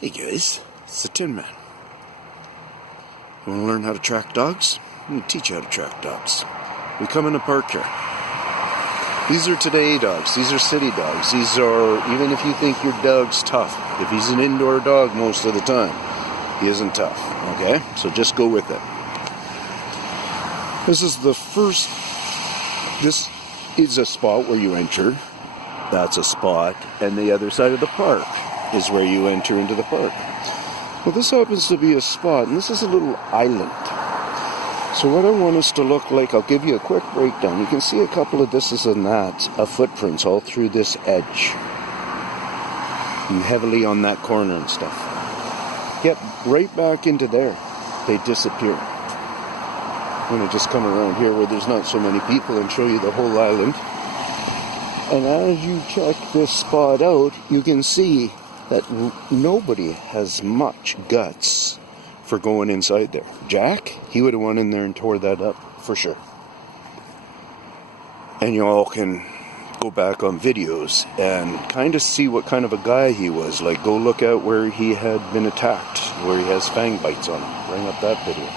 Hey guys, it's the Tinman. You want to learn how to track dogs? I'm going to teach you how to track dogs. We come in the park here. These are today dogs. These are city dogs. These are, even if you think your dog's tough, if he's an indoor dog most of the time, he isn't tough, okay? So just go with it. This is a spot where you enter. That's a spot. And the other side of the park is where you enter into the park. Well, this happens to be a spot, and this is a little island. So what I want us to look like, I'll give you a quick breakdown. You can see a couple of this and that of footprints all through this edge. And heavily on that corner and stuff. Get right back into there. They disappear. I'm going to just come around here where there's not so many people and show you the whole island. And as you check this spot out, you can see that nobody has much guts for going inside there. Jack, he would have went in there and tore that up for sure. And you all can go back on videos and kind of see what kind of a guy he was. Like, go look at where he had been attacked, where he has fang bites on him. Bring up that video.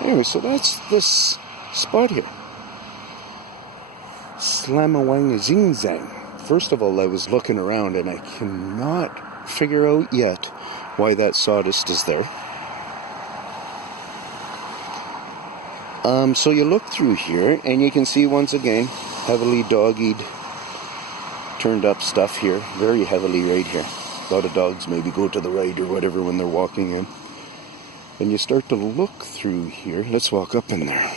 Anyway, so that's this spot here. Slamawang Zing Zang. First of all, I was looking around and I cannot figure out yet why that sawdust is there. So you look through here and you can see once again heavily dog-eared, turned up stuff here, very heavily right here. A lot of dogs maybe go to the right or whatever when they're walking in. And you start to look through here. Let's walk up in there.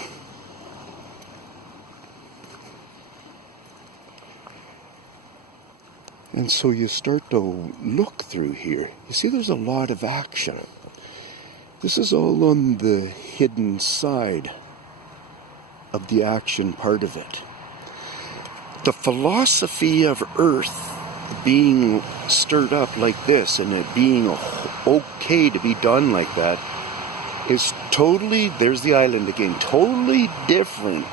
And so you start to look through here. You see there's a lot of action. This is all on the hidden side of the action part of it. The philosophy of Earth being stirred up like this and it being okay to be done like that is totally, there's the island again, totally different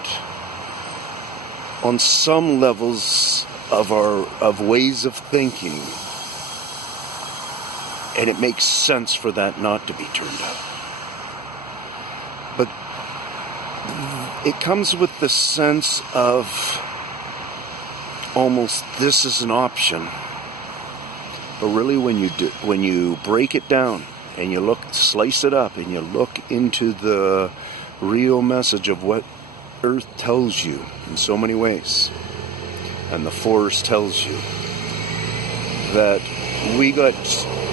on some levels of ways of thinking, and it makes sense for that not to be turned up. But it comes with the sense of almost this is an option, but really when you break it down and you slice it up and you look into the real message of what Earth tells you in so many ways, and the forest tells you that we got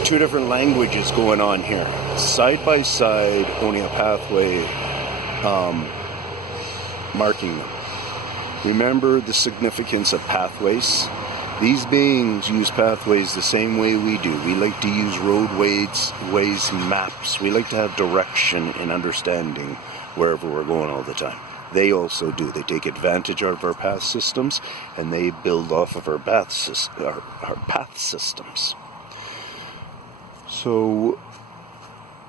two different languages going on here. Side by side, only a pathway marking them. Remember the significance of pathways. These beings use pathways the same way we do. We like to use roadways, maps. We like to have direction and understanding wherever we're going all the time. They also do. They take advantage of our path systems, and they build off of our path systems. So,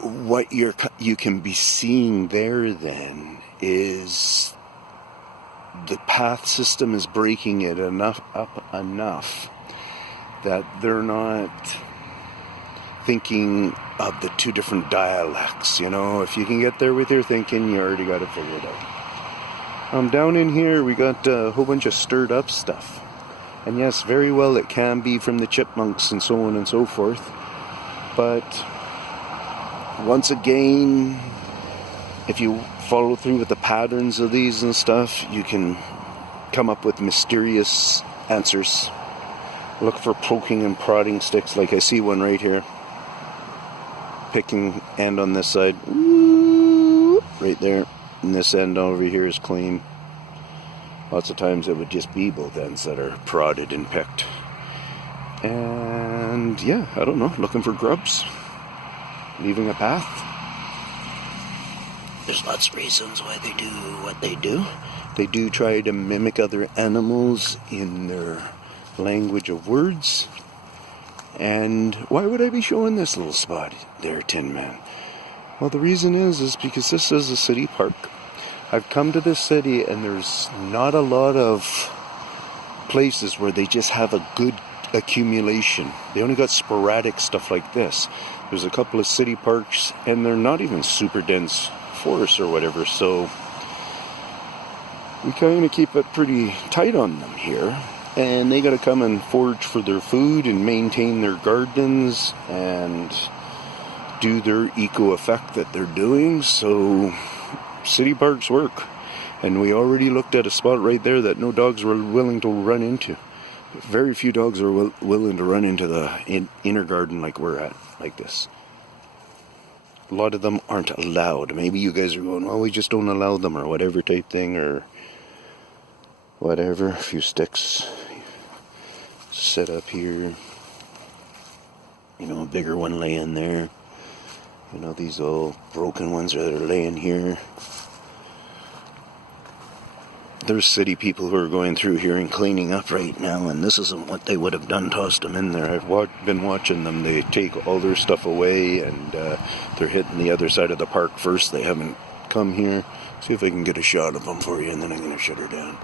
what you can be seeing there then is the path system is breaking it up enough that they're not thinking of the two different dialects. You know, if you can get there with your thinking, you already got it figured out. Down in here we got a whole bunch of stirred up stuff. And yes, very well it can be from the chipmunks and so on and so forth. But once again, if you follow through with the patterns of these and stuff, you can come up with mysterious answers. Look for poking and prodding sticks, like I see one right here. Picking end on this side. Right there. And this end over here is clean. Lots of times it would just be both ends that are prodded and picked. And yeah, I don't know, looking for grubs. Leaving a path. There's lots of reasons why they do what they do. They do try to mimic other animals in their language of words. And why would I be showing this little spot there, Tin Man? Well, the reason is because this is a city park. I've come to this city and there's not a lot of places where they just have a good accumulation. They only got sporadic stuff like this. There's a couple of city parks, and they're not even super dense forests or whatever, so we kind of keep it pretty tight on them here. And they got to come and forage for their food and maintain their gardens and do their eco effect that they're doing. So city parks work. And we already looked at a spot right there that no dogs were willing to run into. Very few dogs are willing to run into the inner garden like we're at, like this. A lot of them aren't allowed. Maybe you guys are going, well, we just don't allow them or whatever type thing or whatever. A few sticks set up here. You know, a bigger one laying there. You know, these old broken ones that are laying here. There's city people who are going through here and cleaning up right now, and this isn't what they would have done, tossed them in there. I've been watching them. They take all their stuff away, and they're hitting the other side of the park first. They haven't come here. See if I can get a shot of them for you, and then I'm going to shut her down.